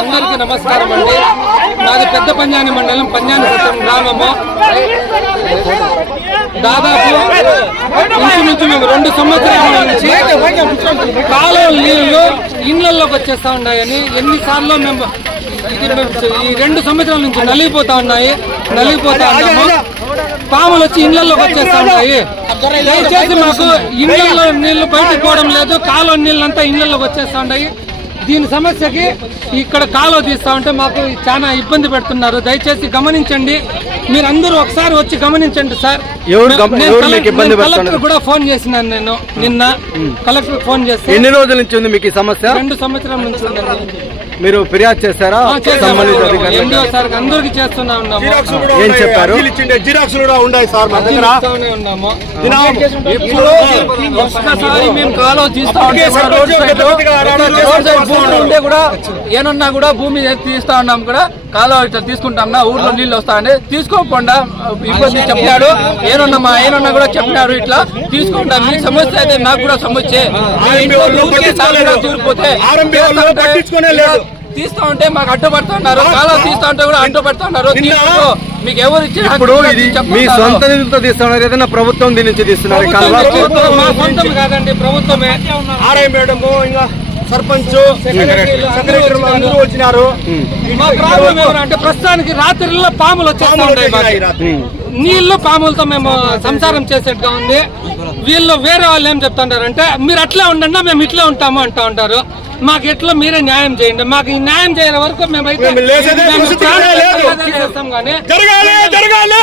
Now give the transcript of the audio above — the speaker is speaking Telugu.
అందరికీ నమస్కారం అండి. నాది పెద్ద పంజాని మండలం పంజాని సత్రం గ్రామము. దాదాపు ఇంచుమించు మేము 2 సంవత్సరాల నుంచి కాలువ నీళ్లు ఇళ్లలోకి వచ్చేస్తా ఉన్నాయని ఎన్నిసార్లు మేము ఈ 2 సంవత్సరాల నుంచి నలిగిపోతా ఉన్నాము. పాములు వచ్చి ఇళ్లలోకి వచ్చేస్తా ఉన్నాయి. దయచేసి మాకు ఇళ్లలో నీళ్లు బయటకు పోవడం లేదు, కాలువ నీళ్ళంతా ఇళ్లలోకి వచ్చేస్తా ఉన్నాయి. దీని సమస్యకి ఇక్కడ కాలువ తీస్తా ఉంటే మాకు చాలా ఇబ్బంది పెడుతున్నారు. దయచేసి గమనించండి, మీరందరూ ఒకసారి వచ్చి గమనించండి సార్. కలెక్టర్ కూడా ఫోన్ చేసినాను నేను నిన్న. కలెక్టర్ ఫోన్ చేస్తే ఎన్ని రోజుల నుంచి ఉంది మీకు ఈ సమస్య? 2 సంవత్సరాల నుంచి ఉందండి. మీరు ఫిర్యాదు చేశారా? ఎండిఓ సార్ అందరికి చేస్తున్నా ఉన్నాము. ఏం చెప్పారు? జిరాక్స్లు కూడా ఉన్నాయి సార్ మా దగ్గర. ఉన్నాము. ఒక్కసారి మేము కాలువ తీస్తా ఉంటే కూడా ఏమన్నా కూడా భూమి తీస్తా ఉన్నాం కూడా కాలువ ఇట్లా తీసుకుంటాం. ఊర్లో నీళ్ళు వస్తాయని తీసుకోకుండా ఇబ్బంది చెప్పినాడు. ఏమన్నా కూడా చెప్పినాడు ఇట్లా తీసుకుంటాం. మీ సమస్య అయితే నాకు కూడా సమస్య. తీరిపోతే తీస్తా ఉంటే మాకు అడ్డుపడుతున్నారు. కాలువ తీస్తా ఉంటే కూడా అడ్డుపడుతున్నారు. మీకు ఎవరు ఇప్పుడు మీ సొంత నిధులతో తీస్తున్నారు, ఏదైనా ప్రభుత్వం దీని నుంచి తీస్తున్నారు? కాదండి, ప్రభుత్వమే. ఆర్ఐ మేడం ఇంకా సర్పంచ్ అందరూ వచ్చినారు. మా ప్రాబ్లం ఏమంటే ప్రస్తుతానికి రాత్రిలో పాములు వచ్చేస్తా ఉంటాయి. నీళ్లు పాములతో మేము సంసారం చేసేట్టుగా ఉంది. వీళ్ళు వేరే వాళ్ళు ఏం చెప్తుంటారంటే మీరు అట్లా ఉండండి, మేము ఇట్లా ఉంటాము అంటూ ఉంటారు. మాకు ఎట్లా మీరే న్యాయం చేయండి. మాకు ఈ న్యాయం చేయని వరకు మేమైతే చేస్తాం. కానీ జరగాలి.